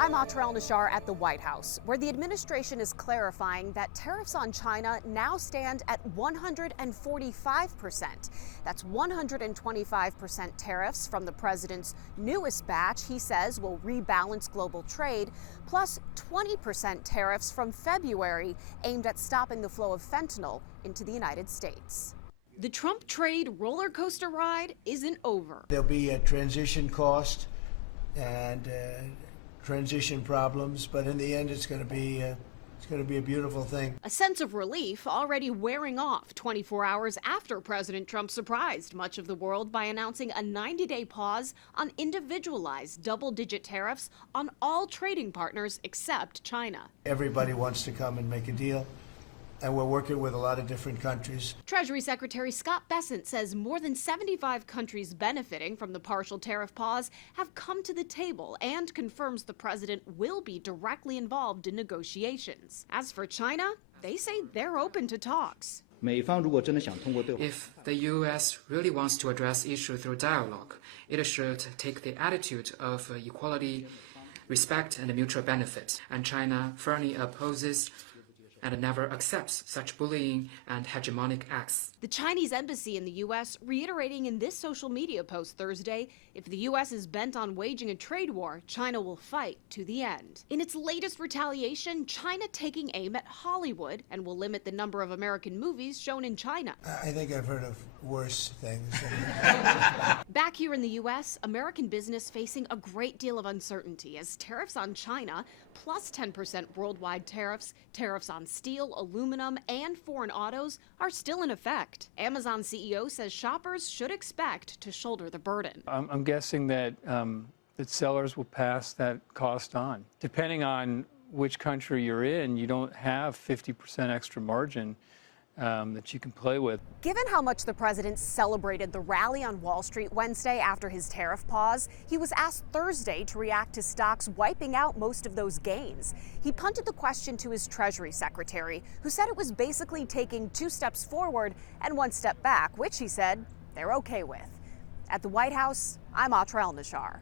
I'm Atrel Nashar at the White House, where the administration is clarifying that tariffs on China now stand at 145%. That's 125% tariffs from the president's newest batch he says will rebalance global trade, plus 20% tariffs from February aimed at stopping the flow of fentanyl into the United States. The Trump trade roller coaster ride isn't over. There'll be a transition cost and transition problems, but in the end, it's going to be a beautiful thing. A sense of relief already wearing off 24 hours after President Trump surprised much of the world by announcing a 90-day pause on individualized double-digit tariffs on all trading partners except China. Everybody wants to come and make a deal, and we're working with a lot of different countries. Treasury Secretary Scott Bessent says more than 75 countries benefiting from the partial tariff pause have come to the table and confirms the president will be directly involved in negotiations. As for China, they say they're open to talks. If the U.S. really wants to address issues through dialogue, it should take the attitude of equality, respect, and mutual benefit. And China firmly opposes and never accepts such bullying and hegemonic acts. The Chinese embassy in the U.S. reiterating in this social media post Thursday, if the U.S. is bent on waging a trade war, China will fight to the end. In its latest retaliation, China taking aim at Hollywood and will limit the number of American movies shown in China. I think I've heard of worse things. Back here in the U.S., American business facing a great deal of uncertainty as tariffs on China, plus 10% worldwide tariffs, tariffs on steel, aluminum, and foreign autos are still in effect. Amazon CEO says shoppers should expect to shoulder the burden. I'm guessing that sellers will pass that cost on. Depending on which country you're in, you don't have 50% extra margin that you can play with. Given how much the president celebrated the rally on Wall Street Wednesday after his tariff pause, he was asked Thursday to react to stocks wiping out most of those gains. He punted the question to his Treasury Secretary, who said it was basically taking 2 steps forward and 1 step back, which he said they're okay with. At the White House, I'm Atrel Nashar.